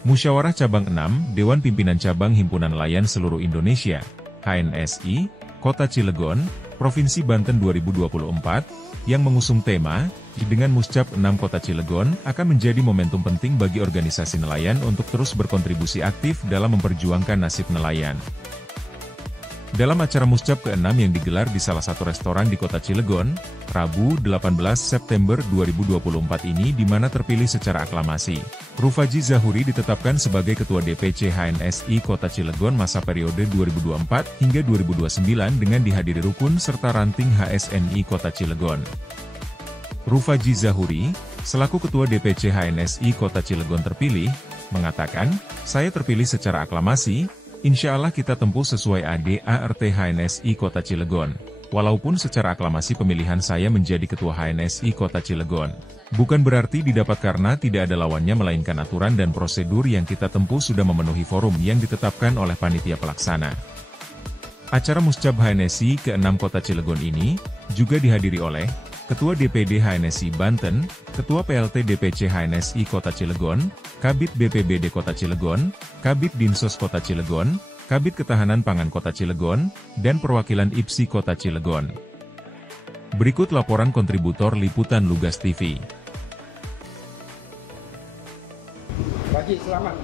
Musyawarah Cabang 6, Dewan Pimpinan Cabang Himpunan Nelayan Seluruh Indonesia, HNSI, Kota Cilegon, Provinsi Banten 2024, yang mengusung tema, dengan Muscap 6 Kota Cilegon, akan menjadi momentum penting bagi organisasi nelayan untuk terus berkontribusi aktif dalam memperjuangkan nasib nelayan. Dalam acara Muscap ke-6 yang digelar di salah satu restoran di Kota Cilegon, Rabu 18 September 2024 ini di mana terpilih secara aklamasi, Rufaji Zahuri ditetapkan sebagai Ketua DPC HNSI Kota Cilegon masa periode 2024 hingga 2029 dengan dihadiri rukun serta ranting HSNI Kota Cilegon. Rufaji Zahuri, selaku Ketua DPC HNSI Kota Cilegon terpilih, mengatakan, "Saya terpilih secara aklamasi. Insya Allah kita tempuh sesuai ADART HNSI Kota Cilegon. Walaupun secara aklamasi pemilihan saya menjadi Ketua HNSI Kota Cilegon, bukan berarti didapat karena tidak ada lawannya melainkan aturan dan prosedur yang kita tempuh sudah memenuhi forum yang ditetapkan oleh panitia pelaksana." Acara Muscap HNSI ke-6 Kota Cilegon ini, juga dihadiri oleh Ketua DPD HNSI Banten, Ketua PLT DPC HNSI Kota Cilegon, Kabid BPBD Kota Cilegon, Kabid Dinsos Kota Cilegon, Kabid Ketahanan Pangan Kota Cilegon, dan perwakilan IPSI Kota Cilegon. Berikut laporan kontributor Liputan Lugas TV. Pak Haji, selamat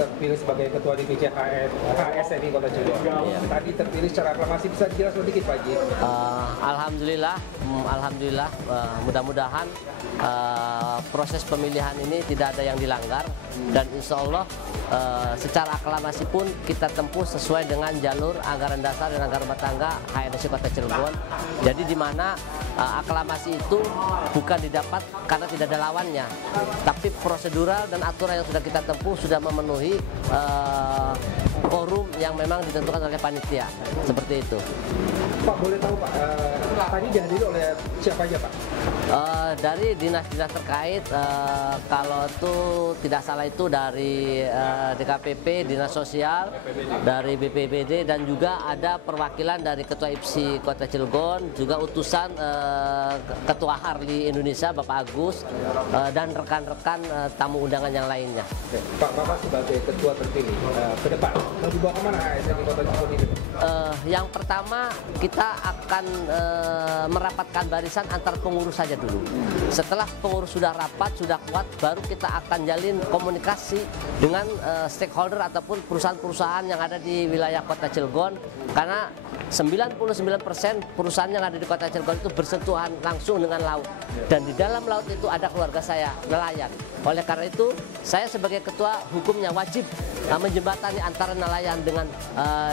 terpilih sebagai Ketua DPC HSNI Kota Cilegon. Ya. Tadi terpilih secara aklamasi, bisa dijelaskan sedikit Pak Haji? Alhamdulillah, mudah-mudahan proses pemilihan ini tidak ada yang dilanggar dan insya Allah secara aklamasi pun kita tempuh sesuai dengan jalur anggaran dasar dan anggaran rumah tangga HNSI Kota Cilegon. Jadi di mana aklamasi itu bukan didapat karena tidak ada lawannya, tapi prosedural dan aturan yang sudah kita tempuh sudah memenuhi forum yang memang ditentukan oleh panitia, seperti itu. Pak, boleh tahu Pak, tadi dihadiri oleh siapa aja Pak? Dari dinas-dinas terkait, kalau itu tidak salah itu dari DKPP, Dinas Sosial, dari BPBD, dan juga ada perwakilan dari Ketua IPSI Kota Cilegon, juga utusan Ketua Harli Indonesia Bapak Agus, dan rekan-rekan tamu undangan yang lainnya. Pak, Bapak sebagai Ketua terpilih, ke depan mau dibawa kemana HSNI Kota Cilegon ini? Yang pertama kita akan merapatkan barisan antar pengurus saja dulu. Setelah pengurus sudah rapat, sudah kuat, baru kita akan jalin komunikasi dengan stakeholder ataupun perusahaan-perusahaan yang ada di wilayah Kota Cilegon, karena 99% perusahaan yang ada di Kota Cilegon itu bersentuhan langsung dengan laut, dan di dalam laut itu ada keluarga saya, nelayan. Oleh karena itu, saya sebagai ketua hukumnya wajib menjembatani antara nelayan dengan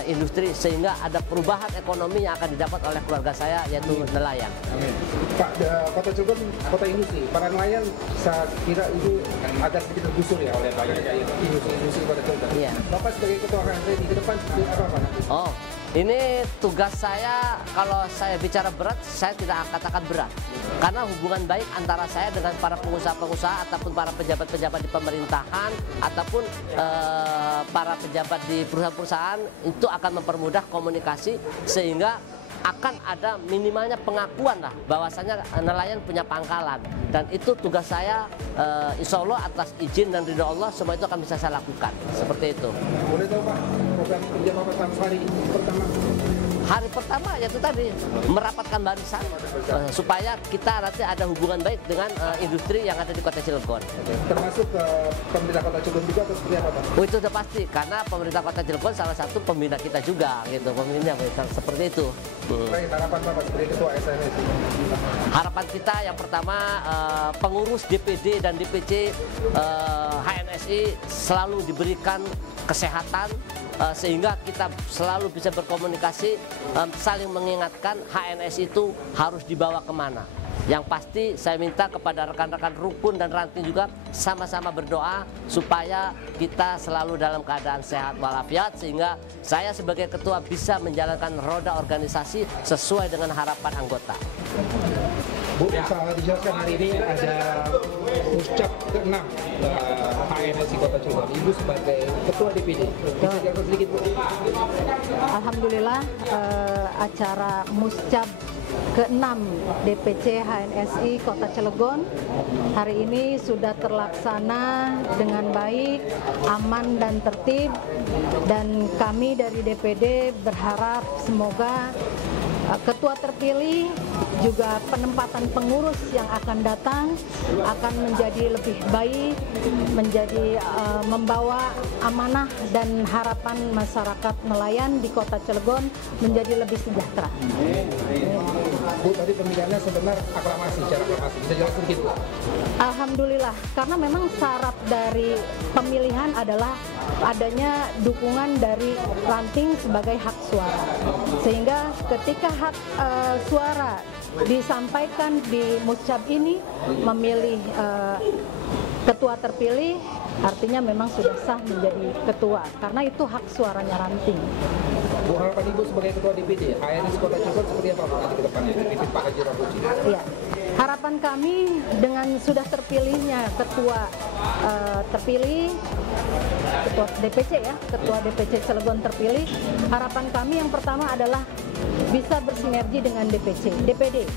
industri sehingga ada perubahan ekonomi yang akan didapat oleh keluarga saya, yaitu nelayan. Amin. Pak, Kota Cilegon kota industri, para nelayan saya kira itu agak sedikit tergusur ya oleh banyak industri Kota Cilegon. Iya. Bapak sebagai ketua HNSI ke depan apa Pak? Oh, ini tugas saya. Kalau saya bicara berat, saya tidak katakan berat, karena hubungan baik antara saya dengan para pengusaha-pengusaha ataupun para pejabat-pejabat di pemerintahan ataupun para pejabat di perusahaan-perusahaan itu akan mempermudah komunikasi sehingga akan ada minimalnya pengakuan lah bahwasanya nelayan punya pangkalan, dan itu tugas saya. Insya Allah atas izin dan ridho Allah semua itu akan bisa saya lakukan seperti itu. Boleh tahu Pak, program kerja Bapak hari pertama? Hari pertama yaitu tadi merapatkan barisan supaya kita nanti ada hubungan baik dengan industri yang ada di Kota Cilegon. Termasuk ke pemerintah Kota Cilegon juga atau seperti apa Pak? Oh, itu sudah pasti, karena pemerintah Kota Cilegon salah satu pembina kita juga gitu, pembina seperti itu. Baik, harapan Bapak sebagai ketua HNSI. Harapan kita yang pertama, pengurus DPD dan DPC HNSI selalu diberikan kesehatan sehingga kita selalu bisa berkomunikasi, saling mengingatkan HNSI itu harus dibawa kemana. Yang pasti saya minta kepada rekan-rekan rukun dan ranting juga sama-sama berdoa supaya kita selalu dalam keadaan sehat walafiat, sehingga saya sebagai ketua bisa menjalankan roda organisasi sesuai dengan harapan anggota. Bu, bisa dijelaskan hari ini ada Muscap ke-6 HNSI Kota Cilegon. Ibu sebagai Ketua DPD, bisa jelaskan sedikit Bu? Alhamdulillah, acara Muscap ke-6 DPC HNSI Kota Cilegon hari ini sudah terlaksana dengan baik, aman dan tertib, dan kami dari DPD berharap semoga ketua terpilih juga penempatan pengurus yang akan datang akan menjadi lebih baik, menjadi membawa amanah dan harapan masyarakat nelayan di Kota Cilegon menjadi lebih sejahtera. Bu, tadi pemilihannya sebenarnya aklamasi, cara aklamasi. Bisa jelaskan sedikit, Bu? Alhamdulillah, karena memang syarat dari pemilihan adalah adanya dukungan dari ranting sebagai hak suara. Sehingga ketika hak suara disampaikan di muscab ini memilih ketua terpilih, artinya memang sudah sah menjadi ketua, karena itu hak suaranya ranting. Bu, harapan Ibu sebagai ketua DPD HNSI Kota Cilegon seperti apa, Bu, nanti ke depannya dipimpin Pak Haji Rohudin? Iya, harapan kami dengan sudah terpilihnya ketua terpilih, ketua DPC ya, ketua DPC Cilegon terpilih, harapan kami yang pertama adalah bisa bersinergi dengan DPD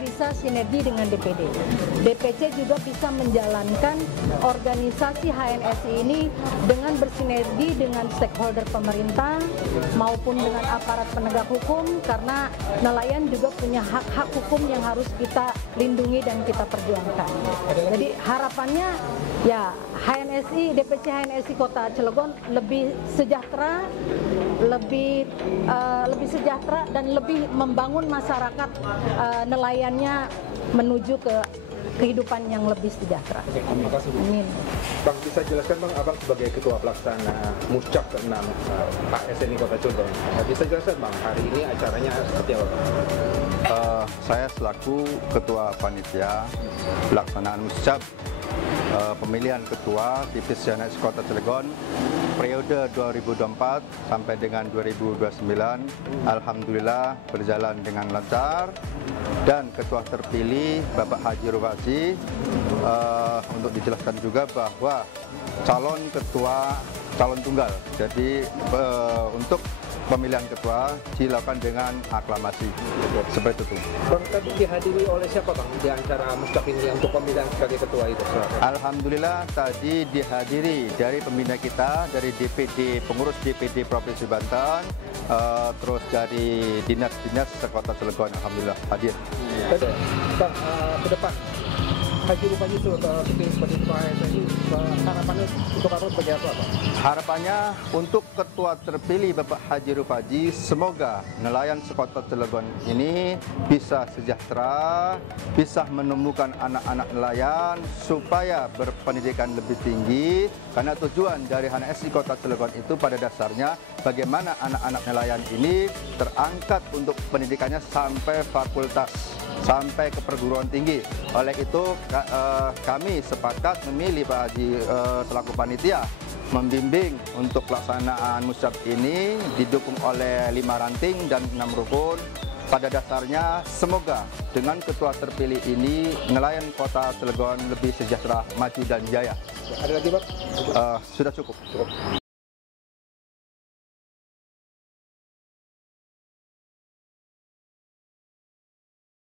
bisa sinergi dengan DPC juga bisa menjalankan organisasi HNSI ini dengan bersinergi dengan stakeholder pemerintah maupun dengan aparat penegak hukum, karena nelayan juga punya hak-hak hukum yang harus kita lindungi dan kita perjuangkan. Jadi harapannya ya DPC HNSI Kota Cilegon lebih sejahtera, lebih sejahtera dan lebih membangun masyarakat nelayannya menuju ke kehidupan yang lebih sejahtera. Oke, terima kasih, Bu. Amin. Bang, bisa jelaskan Bang, Abang sebagai ketua pelaksana Muscab ke-6 HNSI Kota Cilegon, bisa jelaskan Bang, hari ini acaranya seperti apa? Saya selaku ketua panitia pelaksanaan Muscab pemilihan ketua divisi HNSI Kota Cilegon periode 2024 sampai dengan 2029, alhamdulillah berjalan dengan lancar, dan ketua terpilih Bapak Haji Rohudin. Untuk dijelaskan juga bahwa calon tunggal, jadi untuk pemilihan ketua dilakukan dengan aklamasi, seperti itu. Bang, tadi dihadiri oleh siapa, Bang, di acara Muscab ini untuk pemilihan sebagai ketua itu? Alhamdulillah tadi dihadiri dari pembina kita, dari DPD, pengurus DPD Provinsi Banten, terus dari dinas-dinas sekota Cilegon, alhamdulillah hadir. Bang, ke depan Haji Rohudin terpilih sebagai ketua HNSI, harapannya untuk apa sebagai apa, Bang? Harapannya untuk ketua terpilih Bapak Haji Rohudin, semoga nelayan sekota Cilegon ini bisa sejahtera, bisa menemukan anak-anak nelayan supaya berpendidikan lebih tinggi, karena tujuan dari HNSI Kota Cilegon itu pada dasarnya bagaimana anak-anak nelayan ini terangkat untuk pendidikannya sampai fakultas, sampai ke perguruan tinggi. Oleh itu kami sepakat memilih Pak Haji selaku panitia membimbing untuk pelaksanaan Muscab ini, didukung oleh 5 ranting dan 6 rukun. Pada dasarnya semoga dengan ketua terpilih ini nelayan Kota Cilegon lebih sejahtera, maju dan jaya. Ada lagi, Bang? Sudah cukup.